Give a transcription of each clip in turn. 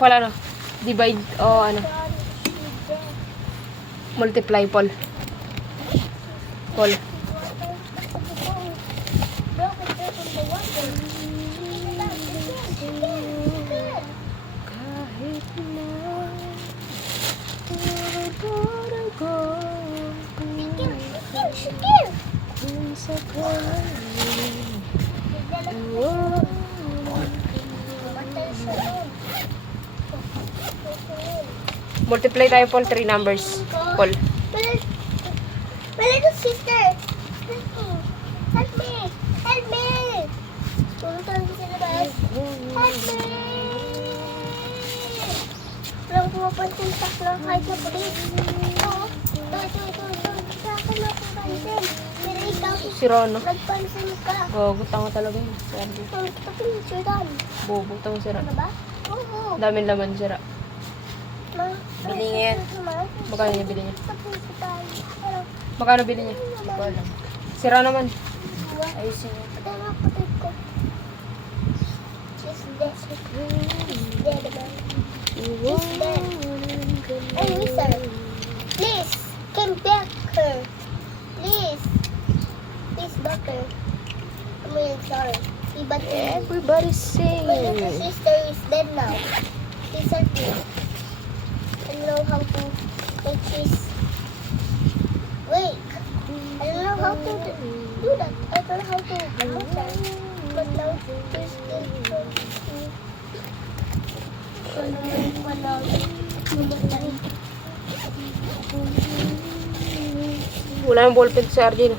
Paul, ano? Divide, o ano? Multiply, Paul. Paul. Kahit na kung sakaling multiply tayo, Paul. 3 numbers. Paul. My little sister. Help me. Help me. Tulong sa labas. Help me. Walang pumapansin sa lang kahit na pulis. Ito. Saka na pumapansin. Pero ikaw, Si Rono. nagpansin ka. Gago, tanga talaga yun. Sabi. Tapos yung dan. Bobo, tanga sira. Ano ba? Oo. Daming laman sira. Bili niya yan. Magkano niya bili niya? Magkano bili niya? Hindi ko alam. Sira naman. Ayusin niyo. She's dead. She's dead, man. She's dead. Hey, mister. Please, come back her. Please. Please, back her. I'm really sorry. See, but Everybody sing. my little sister is dead now. Please help me. I don't know how to make this wake. I don't know how to do that. I don't know how to promote that. But now there's still Wala yung ballpen sa Arjun.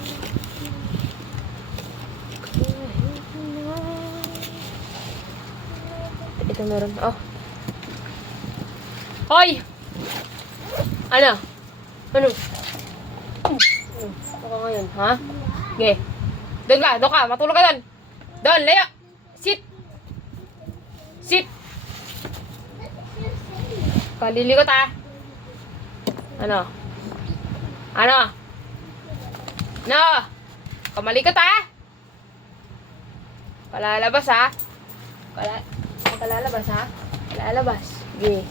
Ito meron. Oh. Hoy! Ano? Ano? Ako ngayon, ha? Okay. Doon ka. Matulog ka doon. Doon, layo. Sit. Sit. Palilikot, ha? Ano? Ano? No! Kamalikot, ha? Palalabas, ha? Palalabas, ha? Palalabas. Okay.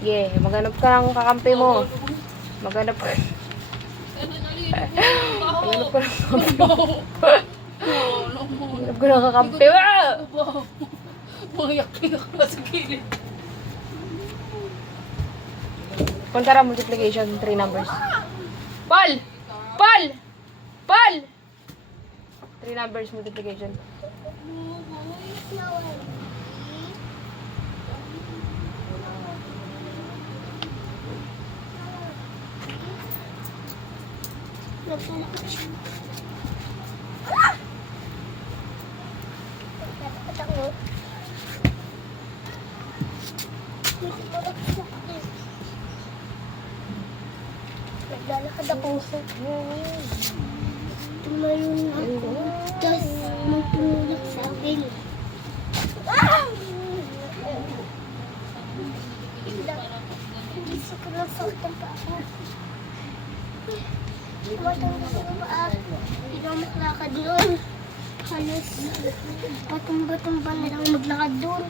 Okay, maghanap ka ng kakampi mo. Maghanap ka. Maghanap ka ng kakampi mo. Maghanap ka ng kakampi mo. Mayak-iyak na sa gilid. Kontara multiplication, 3 numbers. Paul! Paul! Paul! 3 numbers multiplication. Naglalakad ako. Tumayon ako. Tapos magtulog sa akin. Hindi ko na sakit ang paa. Tumatanggal ang paa. Hindi na maglakad doon. Halos batong-batong ba na lang maglakad doon.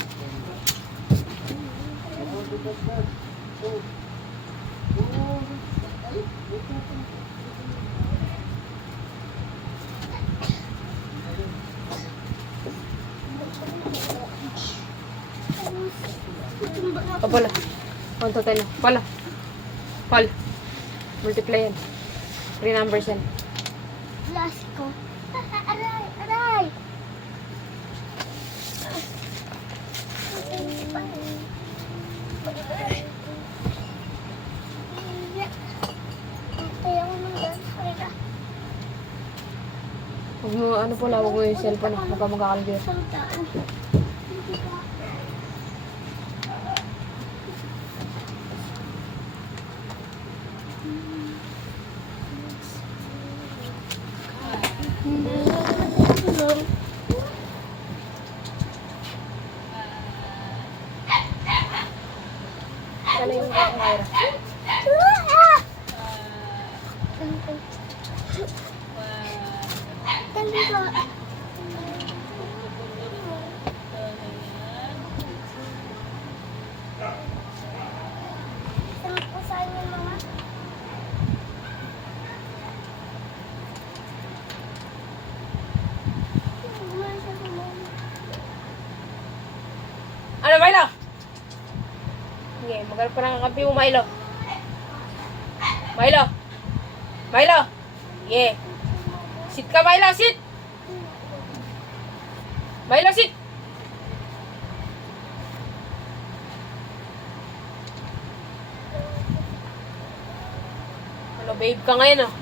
O, Paul. 1 to 10. Paul. Paul. Multiply yan. 3 numbers yan. Last ko. Aray! Aray! Kaya ko nang dance. Huwag mo, ano po lang, huwag mo yung cellphone. Huwag ka magkakalbir. Isang tao. Sana yung Myra. Milo! Sige, maghanap ka ng kampi mo, Milo. Milo! Milo! Sige. Sit ka, Milo! Sit! Milo, sit! Ano, babe ka ngayon, ah?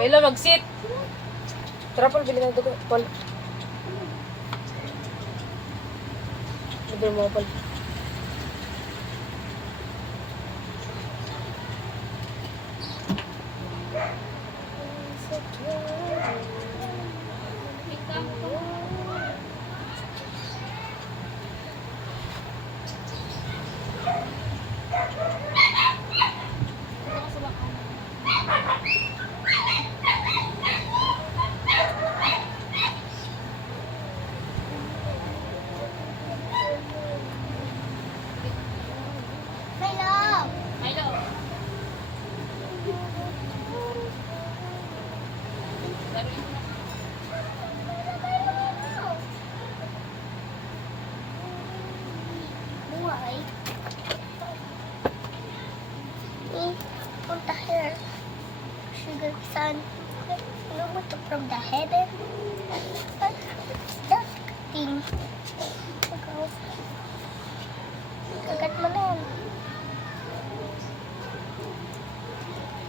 Milo, mag-sit! Tara, Paul, bili na dugo. Paul. Bili mo, Paul. Milo! Milo. Laruin mo na. Why? From the hair. Sugar sun. You know what from the heaven? That thing. Ikaw. Kagat mo na yan.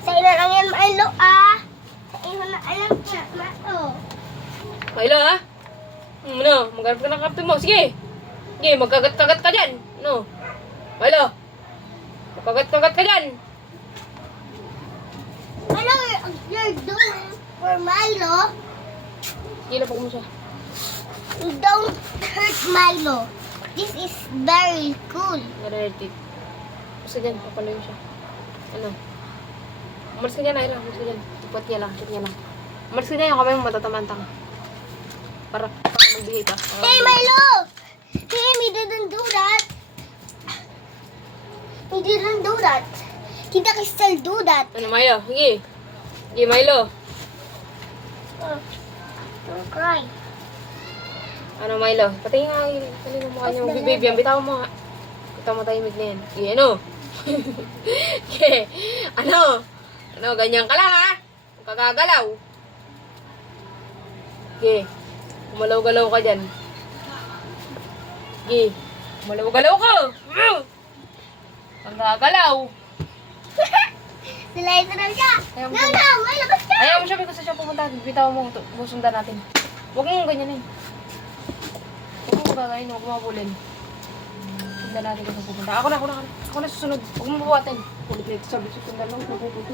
Sa ina lang yan, Milo, ah. Sa ina na alam na, Milo. Milo, ha? Ano, maghanap ka ng kampi mo. Sige. Sige, magkagat-kagat ka dyan. Ano? Milo. Magkagat-kagat ka dyan. Ano you're doing for Milo? Ilapag mo siya. Don't hurt Milo. This is very cool. Nare-retit. Basta dyan, papalayo siya. Ano? Umalis ka dyan, Ira. Umalis ka dyan. Ipot niya lang. Ipot niya lang. Umalis ka dyan, yung kamay mo matatamanta ka. Para mag-behave ka. Hey Milo! Hey, he didn't do that. He didn't do that. Kita can still do that. Ano, Milo? Sige. Sige, Milo. Don't cry. Ano, Milo? Patayin nga. Patayin mo mukha niyo. Sige, baby. Yan, bitaw mo nga. Bitaw mo tahimik na yan. Sige, ano? Sige. Ano? Ano, ganyan ka lang, ha? Huwag ka gagalaw. Sige. Kumalaw-galaw ka dyan. Sige. Kumalaw-galaw ka. Huwag ka gagalaw. Sila na siya. Ayaw mo No, siya. no, may labas ka. Ayaw mo siya. Kasi siya pumunta. Bitaw mo. Busundan natin. Huwag mong ganyanin. Huwag mong gagayin. Huwag mo mabulin. Sundan natin kung saan pupunta. Ako na. Ako na susunod. Huwag mo mabuhatin. Ulit-ulit. Sabi susundan lang. Pupunta.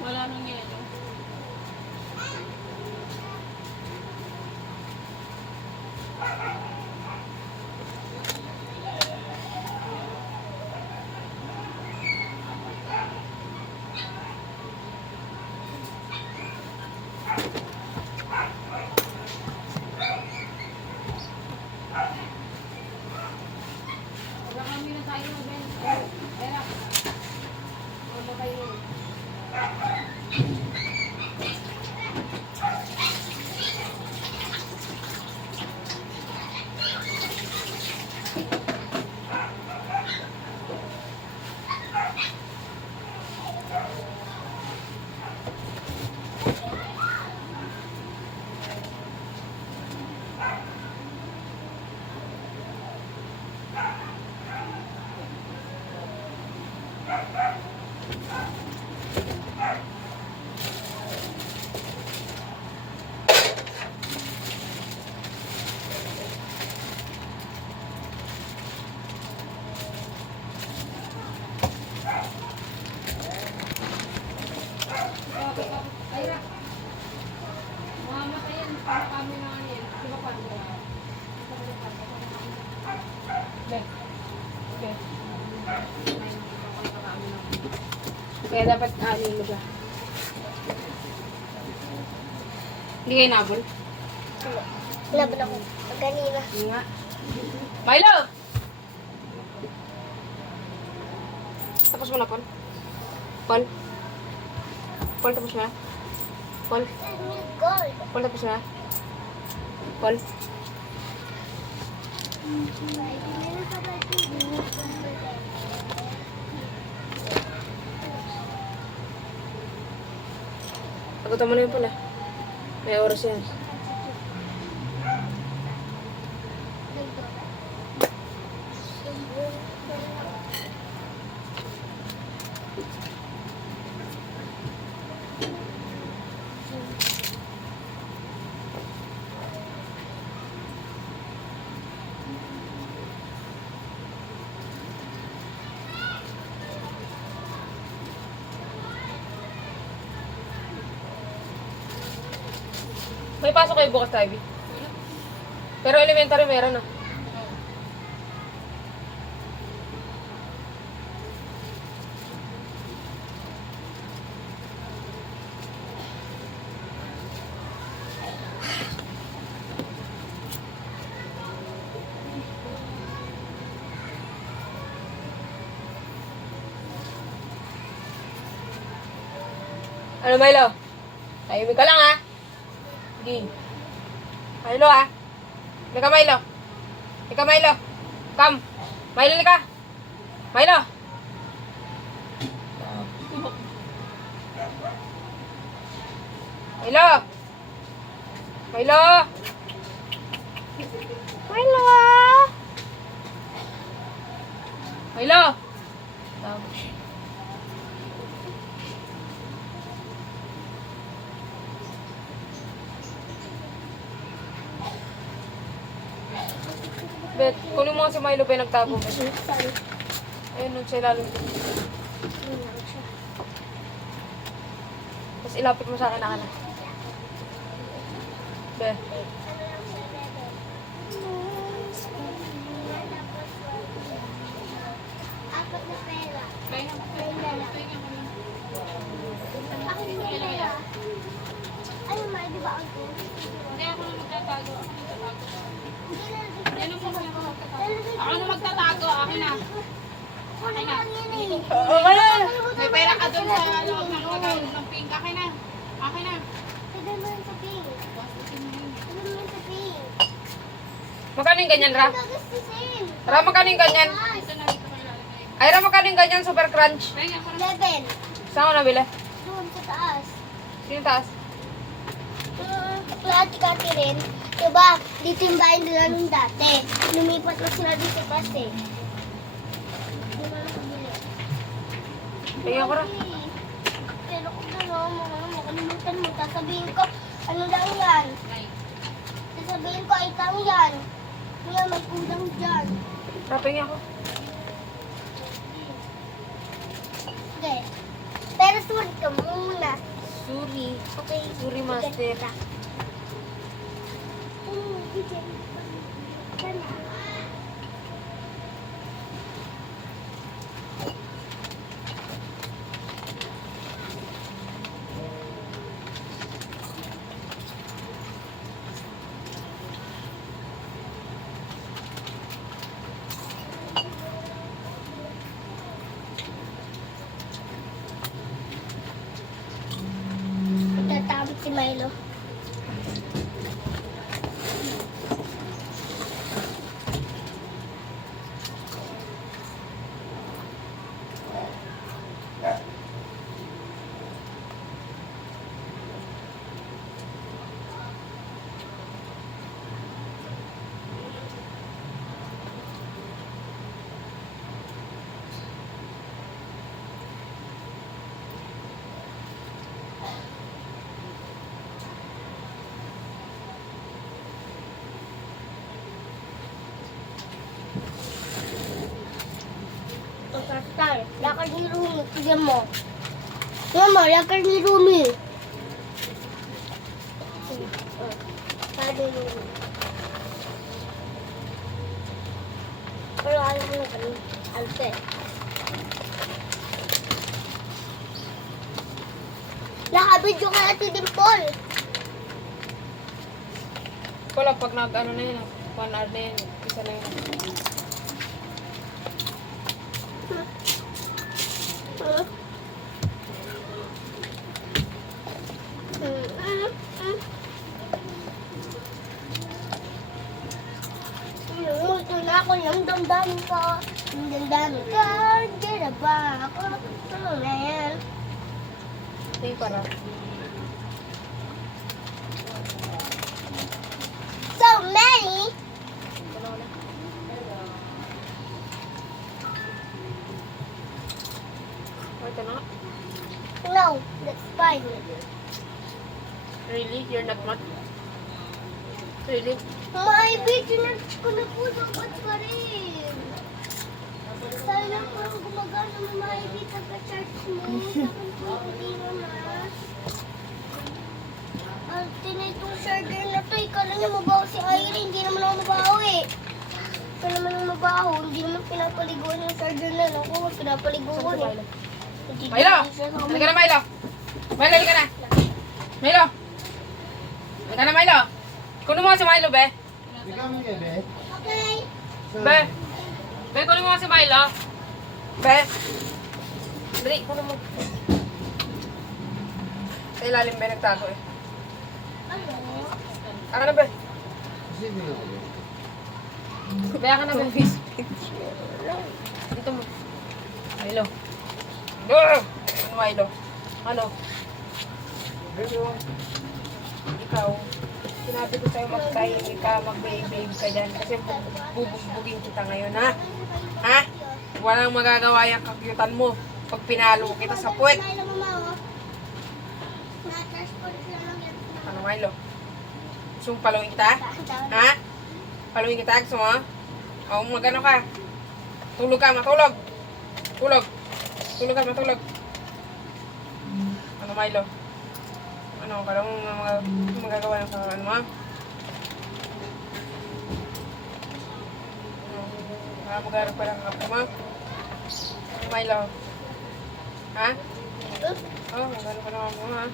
Wala nang yelo. Kami na tayo, Ben. Pera. Ano tayo? Ay, Ra. Mamamatay yan. Para kami na ano yan. Di ba pa? Okay. Okay. Kaya dapat aanin mo siya. Hindi kayo nabol? Laban ako. Kanina. Hindi nga. Milo! Tapos mo na, Paul. Paul. Paul, tapos mo na. Paul. Gold. Paul, tapos mo na. Paul. Pagutan mo na yun, Paul, ah. May oras yan. May pasok kayo bukas, Ivy. Pero elementary meron, ah. Ano, Milo? Tahimik ka lang, ha? Sige. Milo, ha? Lika, Milo. Lika, Milo. Come. Milo, lika. Milo. Milo. Milo. Milo. Milo. Bet, kunin mo nga si Milo pa yung nagtago. Bet. Sorry. Ayun, nun siya lalo. Tapos ilapit mo sa akin na. Bet. Apat na pera. Kaya na. Akin na pera. Ano ma, di ba ako? Hindi ako na magtatago. Ako magtatago. Hindi na. Yan ang sabi ko magtatago. Ako na magtatago. Akin na. Akin na. Oo, wala! May pera ka doon sa loob ng pink. Akin na. Akin na. Pwede mo yung taping. Pwede mo yung taping. Magkano yung ganyan, Ra? Gagastusin. Ra, magkano yung ganyan? Ito na dito kayo lalagay. Ay, Ra, magkano yung ganyan? Super crunch. Kaya nga, parang 11. Saan ko nabili? Doon sa taas. Sino taas? Ate Catherine, diba, dito yung bahay nila nung dati. Lumipat na sila dito kasi. Di ba nakabili? Tingnan ko, Ra. Pero kung makalimutan mo, sasabihin ko, ano lang yan? Sasabihin ko, ay tang yan. Kaya may kulang dyan. Ra, tingnan ko. Okay. Pero sulit ka muna. Suri. Okay. Suri, master. Tatamit si Milo. Pagkasal. Lakad ni Rumi. Tignan mo. Tignan mo, lakad ni Rumi. Sabi ni Rumi. Pero ayaw mo na kami. Alte. Nakabidyo ka na si Dimple. Wala, pag nag-ano na yun, 1 hour na yun, isa na yun. Ito na ako ng damdamin ko. Ng damdamin ko. Di na ba ako? Ano na yan? Hindi para. So many. Ito na. No, that's fine. Really? You're not mad? Really? May bitchinage ko na po dapat pa rin. Sana po gumagana ng mga ibig sa church mo. Saan po hindi naman. Ang tinitong charger na to, ikaw lang yung mabaho si Irene. Hindi naman ako mabaho eh. Ikaw naman ang mabaho. Hindi naman pinapaliguan yung charger na. Ako, pinapaliguan eh. Hindi Milo! naman siya sa Halika na, Milo! Milo, halika na! Milo! Halika na, Milo! Kunin mo nga si Milo, be! Okay. Be! Be, kunin mo nga si Milo! Be! Dali, kunin mo. Sa ilalim, be, nagtago eh. Ano? Aka na, be! Be, aka na, be! Dito mo. Milo. Ano, Milo? Ano? Ikaw, sinabi ko sa'yo mag-tahimik ka, mag-babe ka dyan. Kasi bubugbugin kita ngayon, ha? Ha? Walang magagawa yung kakyutan mo pag pinalo kita sa puwet. Milo, mama, oh. Na-transport na lang yan. Ano, Milo? Gusto mong paluin kita? Ha? Paluin kita? Gusto mo? O, magano ka? Tulog ka, matulog. Tulog. Tulog ka, matulog. Ano, Milo? Ano, kala mo magagawa ng ano mo? Ano, mag-arap pa lang kape mo? Ano, Milo? Ha? Oh, mag-arap pa lang mo, ha?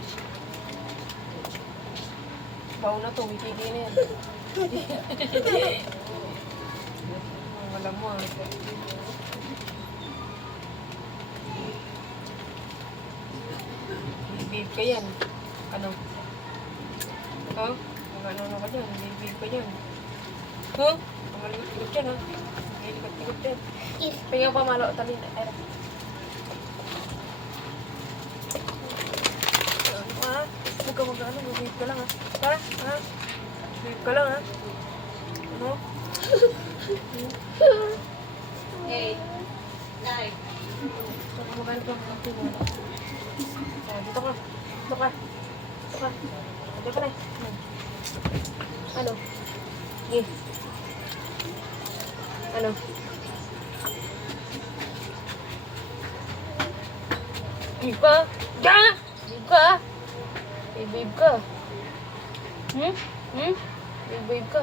Bawo na to, wikigi na yan. Alam mo, ha? Babe ka yan. Ano? Ha? Mag-ano ka dyan? Babe ka yan. Ha? Maligot-ligot yan, ha? Maligot-ligot yan. Pahinga pa malo. Talin. Ay. Ano ha? Huwag ka mag-ano. Babe ka lang, ha? Ha? Ha? Babe ka lang, ha? Ano? Hey. Nay. Mag-ano ka? Dito ka. Dito ka. Dito ka. Dito ka na. Ano? Sige. Ano? Babe ka? Ga! Babe ka? Babe ka? Hmm? Hmm? Babe ka?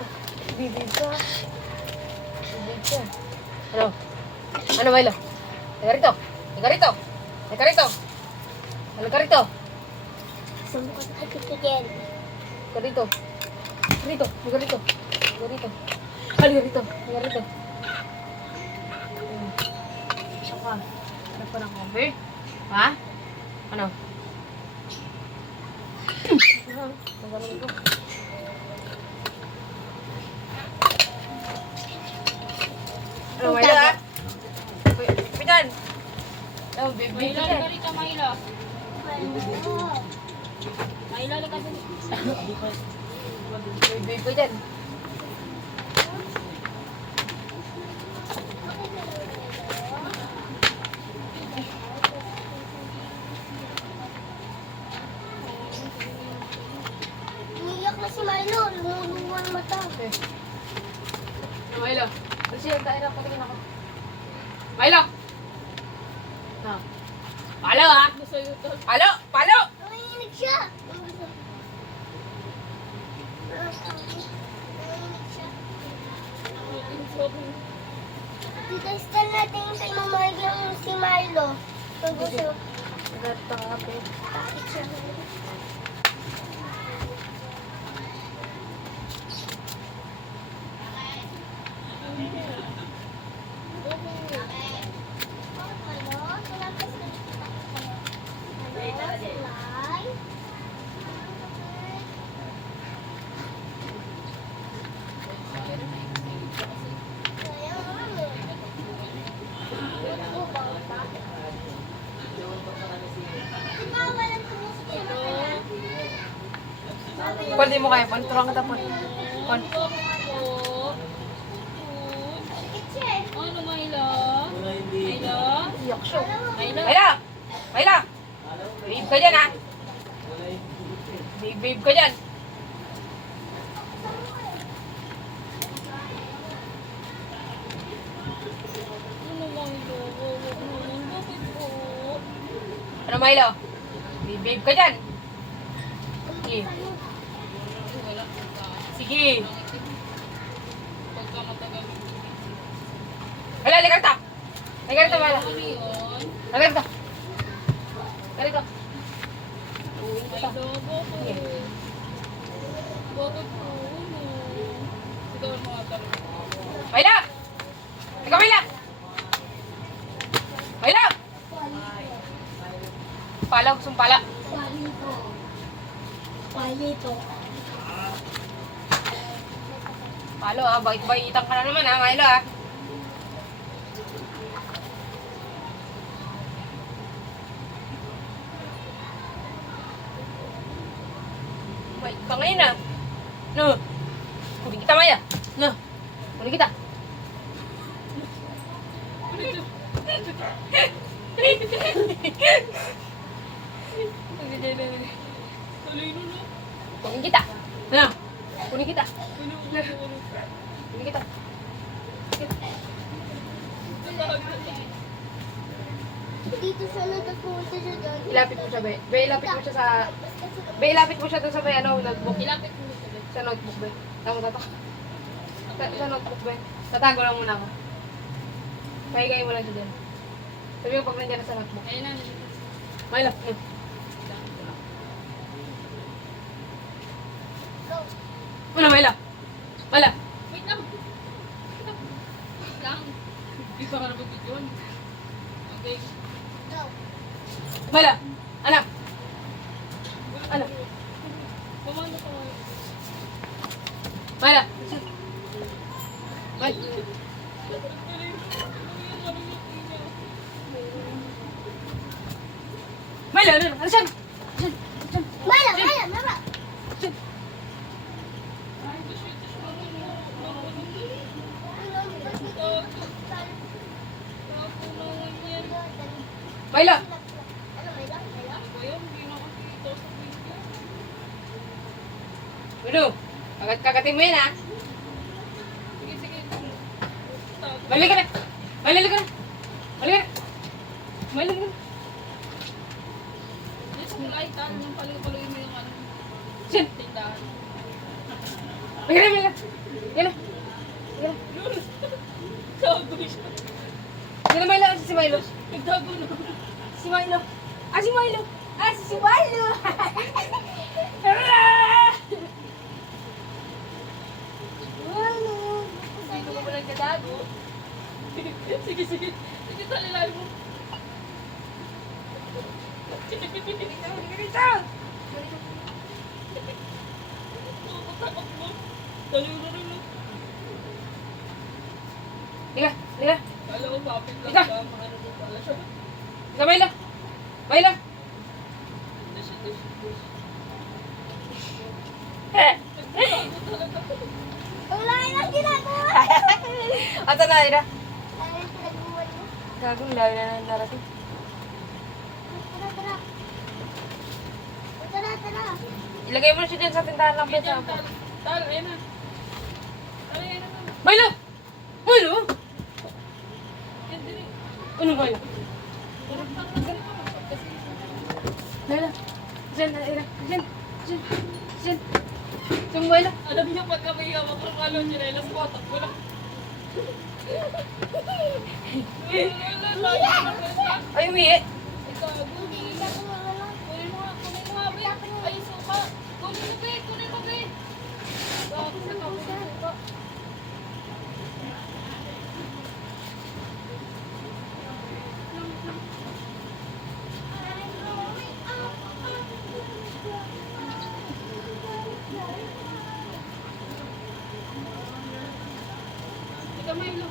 Babe ka? Babe ka? Ano? Ano, Milo? Teka rito. Teka rito. Teka rito. Ano ka rito? Saan mo ka nakakitikin? Ka rito. Rito. Ka rito. Ka rito. Halika rito. Halika rito. Saka. Ano pa ng cover? Ha? Ano? Magano ito? Ano, Milo, ha? Pitan! Oh, baby, Milo, pitan. halika rito, Milo. Milo, halika dito. Baby ko dyan. Umiyak na si Milo. Lumuluwa ang mata. Milo. Kasi yung tayo na patingin ako. Milo! Palo ha? Gusto yun to. Palo! Palo! Nanginginig siya. Nanginginig siya. Tita, style natin kay Mama yung si Marlo. Pag gusto, Gato nga, pe. bakit siya? Pon, di mo kaya, Pon. Turuan kita, Pon. Pon. Ano, Myla? Myla? Iyak siya. Myla? Mayla! Mayla! Babe ka dyan, ha? Babe ka dyan. Ano, Myla? Bakit po? Ano, Milo? Babe ka dyan. Sige. Wala ka. Sige. Pagka matagal. Hala, likarta. Likarta, Milo. Ano yun? Likarta. Likarta. Uwing Ay, kita. logo ko. Sige. Bakit po? Ano? Sigawan mo ata. Mayla! Ikaw, Mayla! Mayla! Pala, gustong pala. Palito. Palo, ha? Bait-baitan ka na naman, ha, Milo, ha? Bait ka ngayon, ha? No. Kunin kita, Maya. No. Kunin kita. Talino na. Kunin kita. No. Kunin kita. Kunin kita. Dito siya natapunta siya doon. Ilapit mo siya, Be. Be, ilapit mo siya sa... Be, ilapit mo siya doon sa may ano, notebook. Ilapit mo ito. Sa notebook, Be. Tama, tata. Sa notebook, Be. Tatago lang muna ako. Pahigayin mo lang siya dyan. Sabi ko pag nandiyan na sa notebook. Ayun na. Mayla. Go. Ano, Mayla? Mayla. Wait lang. Wait lang. Hindi pa ka nabagid yun. Okay. Go. Mayla. Anak. Ano? Kumano ko. Mayla. Mayla. Mayla, ano? Ano siya? Mala, mala, mala. Mayla. Ano, Mala? Mala? Ano? Kagatin mo yan, ha? Sige, sige. Mayla ka na. Mayla ka na. Mayla ka na. Mayla ka na. Yes, kulay. Yung paluin mo yung ano. Siya. Tindahan. Mayla ka na, Mayla. Yan na. Yan na. Tago siya. Yan na, Mayla. Si Milo. Nagtago na. Si Milo. Ah, si Milo. Ah, si Milo. Hindi ko mo lang katago. Sige, sige. Sige, talilan mo. Takot mo. Daliw na rin. Liga, liga. Kala ko papit lang Ika. ba? Maano mo pala siya. Liga, Mayla. Mayla. Wala na ginagawa. Ata na, Ira. Ano yung pinagawa niyo? Gagong layo na ng narating. Tara, tara. Tara, tara. Ilagay mo na siya dyan sa tindahan ng pesa. Tal, ayun na. Ayun na. Mayla! Mayla! Yan din eh. Ano Mayla? kasi. Layla. Diyan, Layla. Diyan. Diyan. Diyan. Diyan, Layla. Alam niyo, pagka may hawak ng kalo, chinelas ko, takbo lang. Ay, umihi. Ikaw, kunin mo nga, be. Ay, suka. Kunin mo, be. Bakit sa kapit ng suka? Ika, Milo.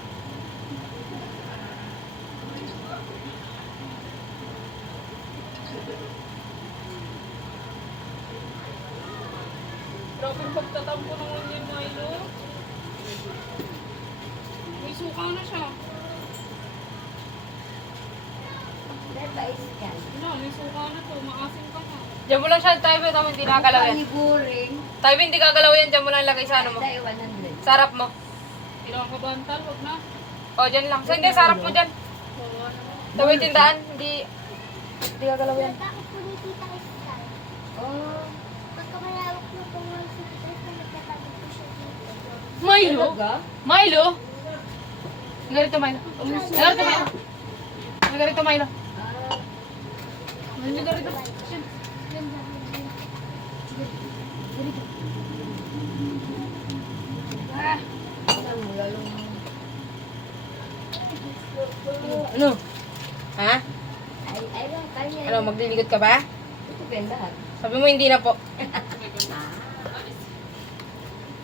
Grabe ang pagtatampo ng onion, Milo. May suka na siya. Wala, may suka na to. Maasim ka na. Diyan mo lang siya, tayo ba? Hindi nakagalaw yan. Boring. Tayo hindi kagalaw yan. Diyan mo lang lagay sa ano mo. Dahil 100. Sarap mo. Kailangan ka bantal, wag na. O, dyan lang. So, hindi, sarap mo dyan. Oo, ano. Sa may tindahan, hindi kagalaw yan. Bakit po ni Tita Crystal? Oh. Pagka malawak na po mga si Tita Crystal, nagtatabi po siya dito. Milo? Milo? Nagarito, Milo. Nagarito, Milo. Nagarito, Milo. Nagarito. Ah. Ano? Ha? Ay lang, kanya. Ano, magliligot ka ba? Ito ba yung lahat? Sabi mo hindi na po.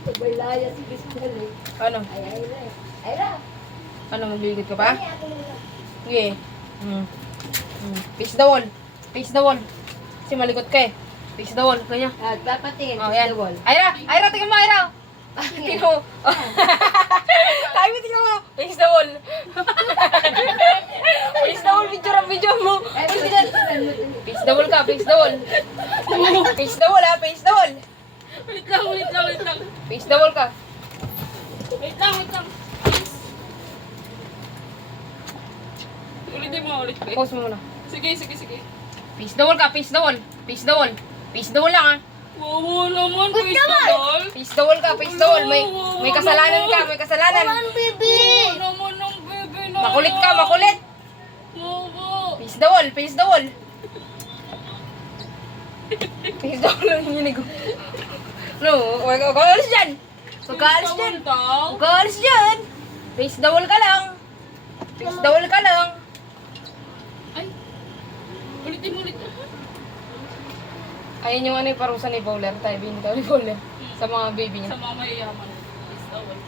Tagalaya si Crystal eh. Ano? Ay lang. Ay lang. Ano, magliligot ka ba? Ay, ako lang. Sige. Face the wall. Face the wall. Kasi malikot ka eh. Face the wall. Kanya. At papatingin. Oh, yan. Ira! Ira, tingnan mo, Ira! Tingnan mo. Sabi mo, tingnan mo. Face the wall. Face the wall, video mo. Ay, pwede. Face the wall ka, face the wall. Face the wall ha, face the wall. Wait lang. Face the wall ka. Wait lang. Ulitin mo, ulit ko. Pause mo muna. Sige. Face the wall ka, face the wall. Face the wall. Face the wall lang ha. Wow naman, please naman. Face the wall ka, face the wall. May kasalanan ka, may kasalanan. Bibi! Naman ng bebe na. Makulit ka, makulit. Oo. Face the wall, face the wall. Face the wall ang hininig ko. No, huwag ka alis dyan. Huwag ka alis dyan. Huwag ka alis dyan. Face the wall ka lang. Face the wall ka lang. Ay. Ulitin mo. Ayun yung ano yung parusa ni Bowler. Tayo binitaw ni Bowler. Sa mga baby niya. Sa mga mayayaman. Please tawal.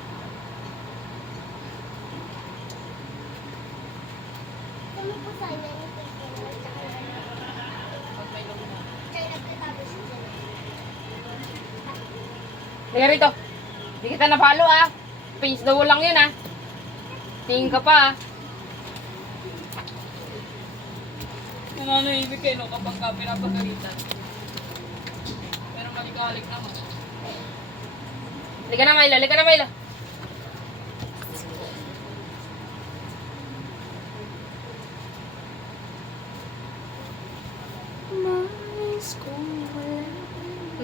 Ano po sa inyo ni Crystal? Pag may lumina. Tsaka nagtatabi siya dyan. Liga rito. Di kita napalo ah. Face the wall lang yun ah. Tingin ka pa ah. Kung ano ibig kayo no, kapag ka pinapagalitan. Pero maligalik naman. Liga na Milo, liga na Milo.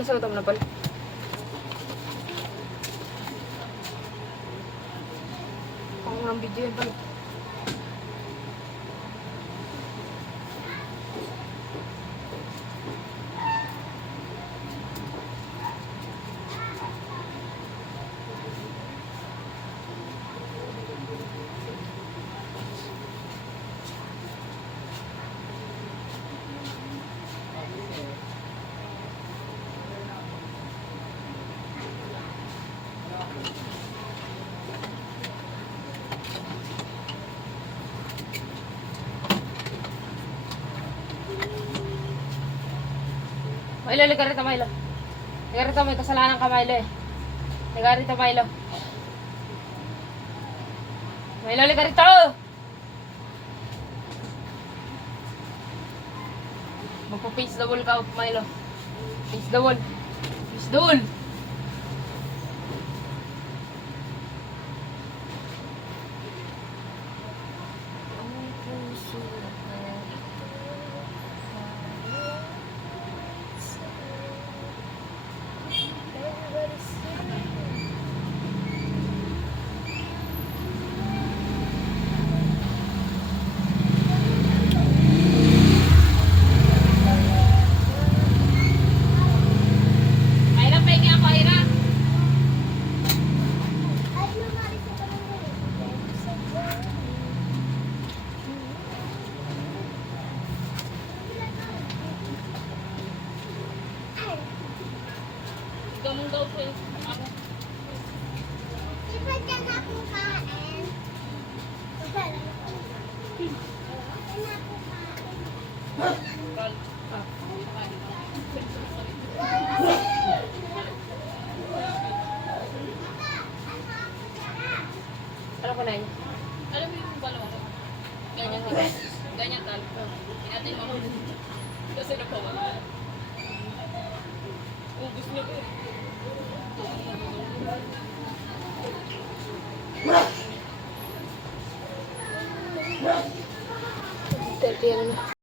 Nasagutan mo na pala. Ang ng video yun pala. Milo, liga rito Milo. Liga rito, may kasalanan ka Milo eh. Liga rito Milo. Milo, liga rito! Magpa-face the wall ka out Milo. Face the wall. Face the wall. Ako. Di ba dyan ako kain? Wala na ako kain. Kal. Ano ko na yun? Alam mo yung balong ko? Ganyan tal. Ganyan tal. Inatin mo ako. Kasi napawala. Ubus na ko eh. Tertiyan na.